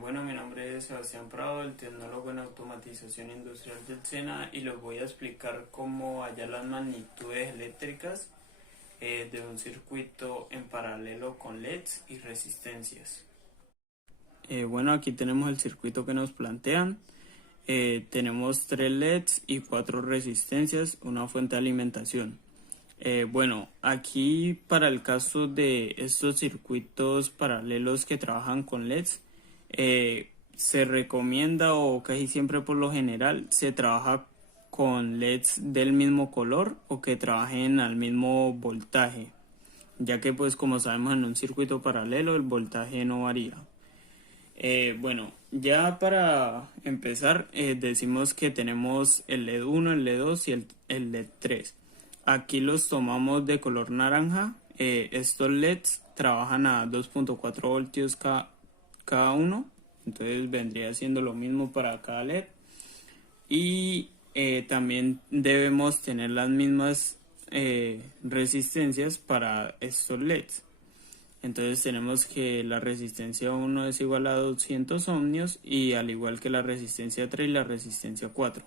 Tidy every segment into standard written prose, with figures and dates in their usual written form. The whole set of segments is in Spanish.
Bueno, mi nombre es Sebastián Prado, el tecnólogo en automatización industrial del SENA, y les voy a explicar cómo hallar las magnitudes eléctricas de un circuito en paralelo con LEDs y resistencias. Bueno, aquí tenemos el circuito que nos plantean. Tenemos 3 LEDs y 4 resistencias, una fuente de alimentación. Bueno, aquí para el caso de estos circuitos paralelos que trabajan con LEDs, se recomienda o casi siempre por lo general se trabaja con LEDs del mismo color o que trabajen al mismo voltaje, ya que pues como sabemos en un circuito paralelo el voltaje no varía. Bueno, ya para empezar, decimos que tenemos el LED 1, el LED 2 y el LED 3. Aquí los tomamos de color naranja. Estos LEDs trabajan a 2.4 voltios cada uno, entonces vendría siendo lo mismo para cada LED. Y también debemos tener las mismas resistencias para estos LEDs. Entonces tenemos que la resistencia 1 es igual a 200 ohmios y al igual que la resistencia 3 y la resistencia 4.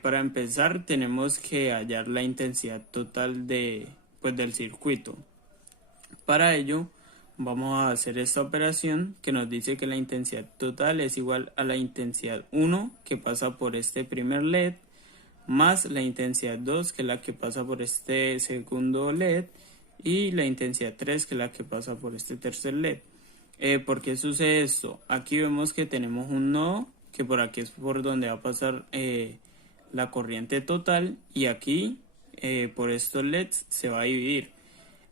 Para empezar tenemos que hallar la intensidad total del circuito. Para ello vamos a hacer esta operación que nos dice que la intensidad total es igual a la intensidad 1 que pasa por este primer LED más la intensidad 2 que es la que pasa por este segundo LED y la intensidad 3 que es la que pasa por este tercer LED. ¿Por qué sucede esto? Aquí vemos que tenemos un nodo que por aquí es por donde va a pasar la corriente total y aquí por estos LEDs se va a dividir.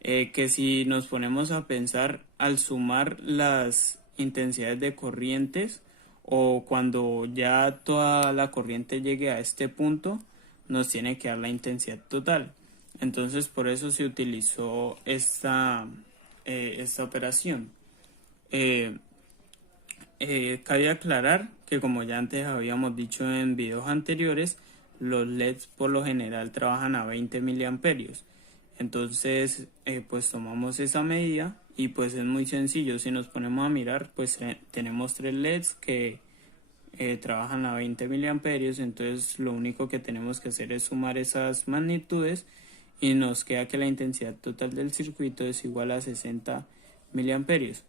Que si nos ponemos a pensar al sumar las intensidades de corrientes o cuando ya toda la corriente llegue a este punto nos tiene que dar la intensidad total. Entonces por eso se utilizó esta operación. Cabe aclarar que como ya antes habíamos dicho en videos anteriores, los LEDs por lo general trabajan a 20 miliamperios. Entonces pues tomamos esa medida y pues es muy sencillo. Si nos ponemos a mirar, pues tenemos 3 LEDs que trabajan a 20 miliamperios. Entonces lo único que tenemos que hacer es sumar esas magnitudes y nos queda que la intensidad total del circuito es igual a 60 miliamperios.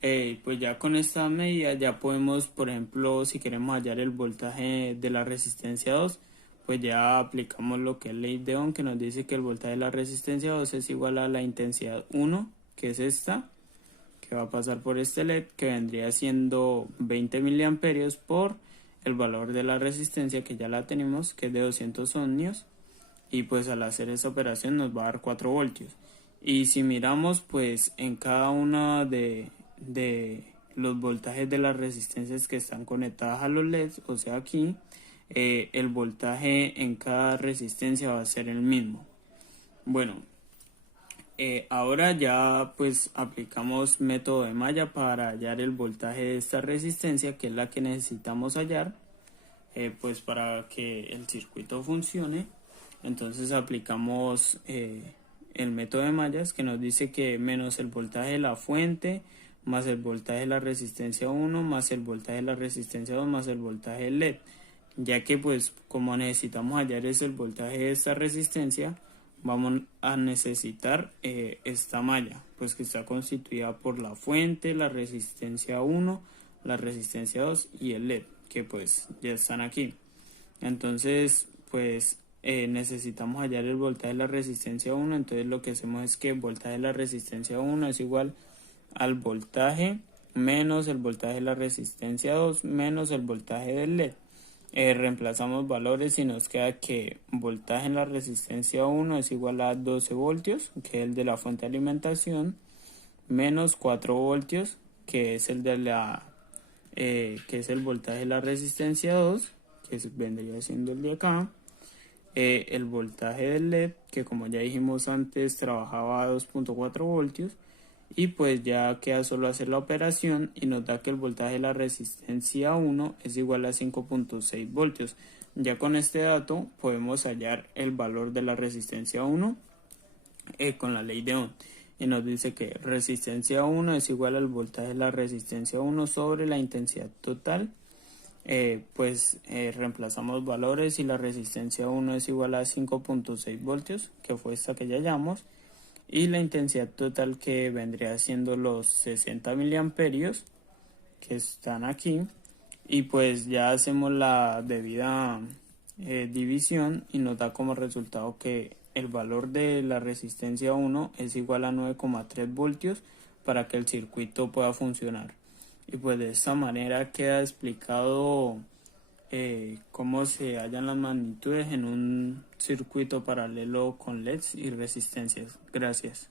Pues ya con esta medida ya podemos, por ejemplo, si queremos hallar el voltaje de la resistencia 2, pues ya aplicamos lo que es ley de Ohm, que nos dice que el voltaje de la resistencia 2 es igual a la intensidad 1, que es esta, que va a pasar por este LED, que vendría siendo 20 miliamperios por el valor de la resistencia, que ya la tenemos, que es de 200 ohmios, y pues al hacer esa operación nos va a dar 4 voltios. Y si miramos pues en cada uno de los voltajes de las resistencias que están conectadas a los LEDs, o sea aquí, el voltaje en cada resistencia va a ser el mismo. Bueno, ahora ya pues aplicamos método de malla para hallar el voltaje de esta resistencia, que es la que necesitamos hallar pues para que el circuito funcione. Entonces aplicamos el método de mallas, que nos dice que menos el voltaje de la fuente más el voltaje de la resistencia 1 más el voltaje de la resistencia 2 más el voltaje del LED, ya que pues como necesitamos hallar es el voltaje de esta resistencia, vamos a necesitar esta malla, pues que está constituida por la fuente, la resistencia 1, la resistencia 2 y el LED, que pues ya están aquí. Entonces pues necesitamos hallar el voltaje de la resistencia 1, entonces lo que hacemos es que el voltaje de la resistencia 1 es igual al voltaje menos el voltaje de la resistencia 2 menos el voltaje del LED. Reemplazamos valores y nos queda que voltaje en la resistencia 1 es igual a 12 voltios, que es el de la fuente de alimentación, menos 4 voltios, que es el de que es el voltaje de la resistencia 2, que vendría siendo el de acá. El voltaje del LED, que como ya dijimos antes trabajaba a 2.4 voltios, y pues ya queda solo hacer la operación y nos da que el voltaje de la resistencia 1 es igual a 5.6 voltios. Ya con este dato podemos hallar el valor de la resistencia 1 con la ley de Ohm. y nos dice que resistencia 1 es igual al voltaje de la resistencia 1 sobre la intensidad total. Reemplazamos valores y la resistencia 1 es igual a 5.6 voltios, que fue esta que ya hallamos, y la intensidad total, que vendría siendo los 60 miliamperios que están aquí, y pues ya hacemos la debida división y nos da como resultado que el valor de la resistencia 1 es igual a 9,3 voltios para que el circuito pueda funcionar. Y pues de esta manera queda explicado cómo se hallan las magnitudes en un circuito paralelo con LEDs y resistencias. Gracias.